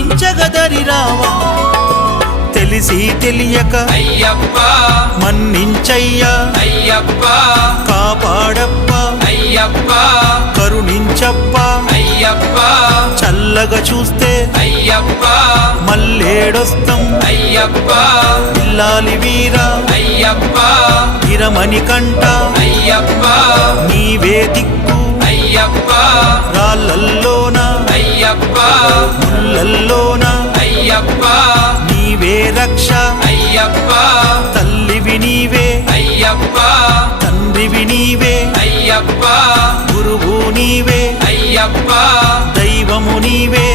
మన్నించగదరి రావా తెలిసి తెలియక అయ్యప్ప మన్నించయ్యా అయ్యప్ప కాపాడప్ప అయ్యప్ప కరుణించప్ప అయ్యప్ప చల్లగా చూస్తే అయ్యప్ప మల్లేడొస్తం అయ్యప్ప ఇల్లాలి వీరా అయ్యప్ప ఇరమణి కంట అయ్యప్ప నీవే దిక్కు అయ్యప్ప రాళ్ళల్లోన అయ్యప్ప ముళ్ళల్లోన అయ్యప్ప నీవే రక్ష అయ్యప్ప తల్లివి నీవే అయ్యప్ప తండ్రివి నీవే అయ్యప్ప గురువు నీవే అయ్యప్ప దైవము నీవే